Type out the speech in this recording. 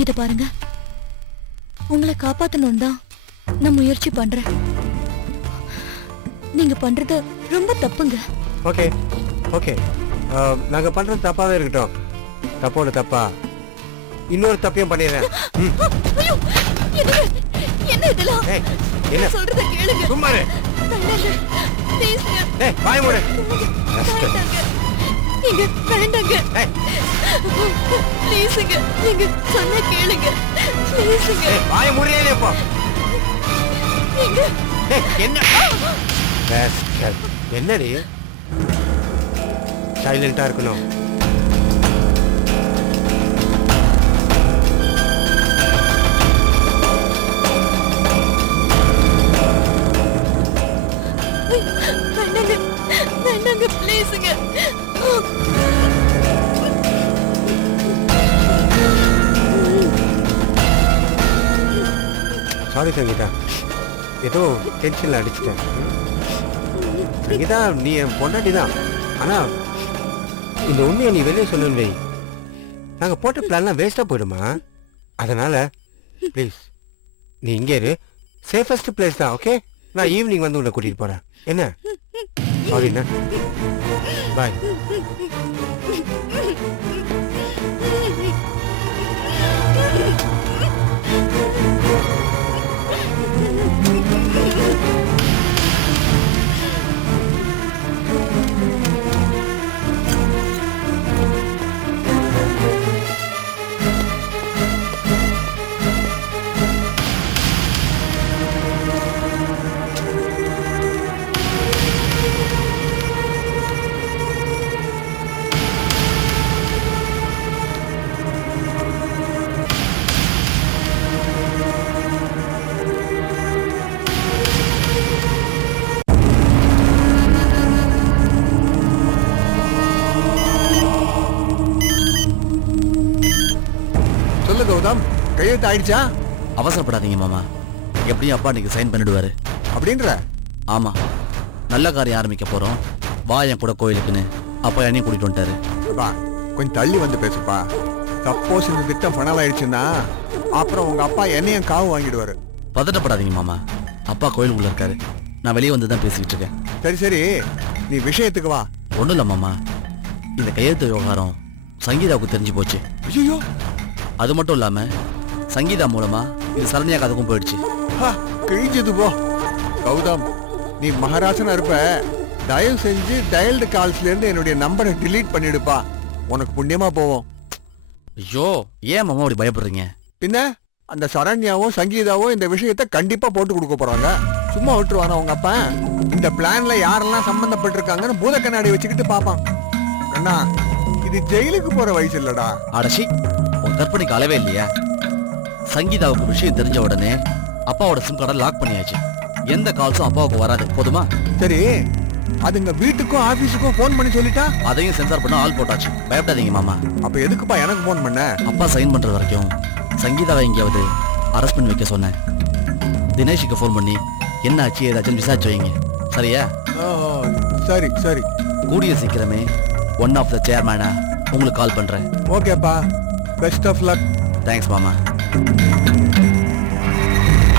இத பாருங்க. உங்களை காப்பாத்தணும் தான் நான் முயற்சி பண்றேன். நீங்க பண்றது ரொம்ப தப்புங்க. ஓகே. ஓகே. நாங்க பண்றது தப்பாவே இருக்கட்டும். தப்போட தப்பா. இன்னொரு தப்பையும் பண்ணிடுறேன்? என்ன இதெல்லாம்? என்ன? சொல்றத கேளுங்க. சும்மா. ஏய் வாய் மூடு. Rascal. நீங்க வேண்டாங்க. ப்ளீஸுங்க நீங்க சொன்ன கேளுங்க. ப்ளீஸுங்க வாய் மூடியே இப்போ நீங்க என்ன. என்னடி? சைலண்டா இருக்கணும். வேண்டாங்க வேண்டாங்க ப்ளீஸுங்க சாரி சங்கீதா. ஏதோ டென்ஷனில் அடிச்சிட்டேன். சங்கீதா நீ என் பொண்டாட்டி தான். ஆனால் இந்த உண்மையை நீ வெளியே சொல்லணும் வை. நாங்கள் போட்ட பிளான்லாம் வேஸ்ட்டாக போயிடுமா? அதனால் ப்ளீஸ் நீ இங்கே இரு. சேஃபஸ்ட் பிளேஸ் தான் ஓகே நான் ஈவினிங் வந்து உன்னை கூட்டிகிட்டு போகிறேன் என்ன? சாரிண்ணா 拜。கையெழுத்து ஆயிடுச்சா? அவசரப்படாதீங்க மாமா. எப்படியும் அப்பா இன்னைக்கு சைன் பண்ணிடுவாரு. அப்படின்ற? ஆமா. நல்ல காரியம் ஆரம்பிக்க போறோம். வா என் கூட கோயிலுக்குன்னு. அப்பா என்னையும் கூட்டிட்டு வந்துட்டாரு. பா கொஞ்சம் தள்ளி வந்து பேசுப்பா. சப்போஸ் இந்த திட்டம் ஃபனல் ஆயிடுச்சுன்னா அப்புறம் உங்க அப்பா என்னையும் காவு வாங்கிடுவாரு. பதட்டப்படாதீங்க மாமா. அப்பா கோயிலுக்குள்ள இருக்காரு. நான் வெளியே வந்து தான் பேசிக்கிட்டு இருக்கேன். சரி சரி. நீ விஷயத்துக்கு வா. ஒன்றும் இல்லை மாமா. இந்த கையெழுத்து விவகாரம் சங்கீதாவுக்கு தெரிஞ்சு போச்சு. ஐயோ அது மட்டும் இல்லாம சங்கீதா மூலமா இது சரண்யா கதக்கும் போயிடுச்சு. கிழிஞ்சது போ. கௌதம் நீ மகாராசனா இருப்ப. தயவு செஞ்சு டயல்டு கால்ஸ்ல இருந்து என்னுடைய நம்பரை delete பண்ணிடுப்பா. உனக்கு புண்ணியமா போவோம். ஐயோ ஏன் மாமா அப்படி பயப்படுறீங்க? பின்ன அந்த சரண்யாவும் சங்கீதாவும் இந்த விஷயத்தை கண்டிப்பா போட்டு கொடுக்க போறாங்க. சும்மா விட்டுருவானா உங்க அப்பா? இந்த பிளான்ல யாரெல்லாம் சம்பந்தப்பட்டிருக்காங்கன்னு பூத கண்ணாடி வச்சுக்கிட்டு பாப்பான் கண்ணா இது ஜெயிலுக்கு போற வயசு இல்லடா. அடசி உன் கற்பனைக்கு அளவே இல்லையா? சங்கீதாவுக்கு விஷயம் தெரிஞ்ச உடனே அப்பாவோட சிம் கார்டை லாக் பண்ணியாச்சு. எந்த கால்ஸும் அப்பாவுக்கு வராது. போதுமா? சரி அதுங்க வீட்டுக்கும் ஆபீஸுக்கும் ஃபோன் பண்ணி சொல்லிட்டா? அதையும் சென்சார் பண்ண ஆள் போட்டாச்சு. பயப்படாதீங்க மாமா. அப்ப எதுக்குப்பா எனக்கு ஃபோன் பண்ண? அப்பா சைன் பண்ற வரைக்கும் சங்கீதாவை எங்கேயாவது அரெஸ்ட் பண்ணி வைக்க சொன்னேன். தினேஷுக்கு ஃபோன் பண்ணி என்ன ஆச்சு? ஏதாச்சும் விசாரிச்சு வைங்க. சரியா? சரி சரி. கூடிய சீக்கிரமே ஒன் ஆஃப் த சேர்மேனா உங்களுக்கு கால் பண்றேன். ஓகேப்பா. பெஸ்ட் ஆஃப் லக் தேங்க்ஸ் மாமா. thank you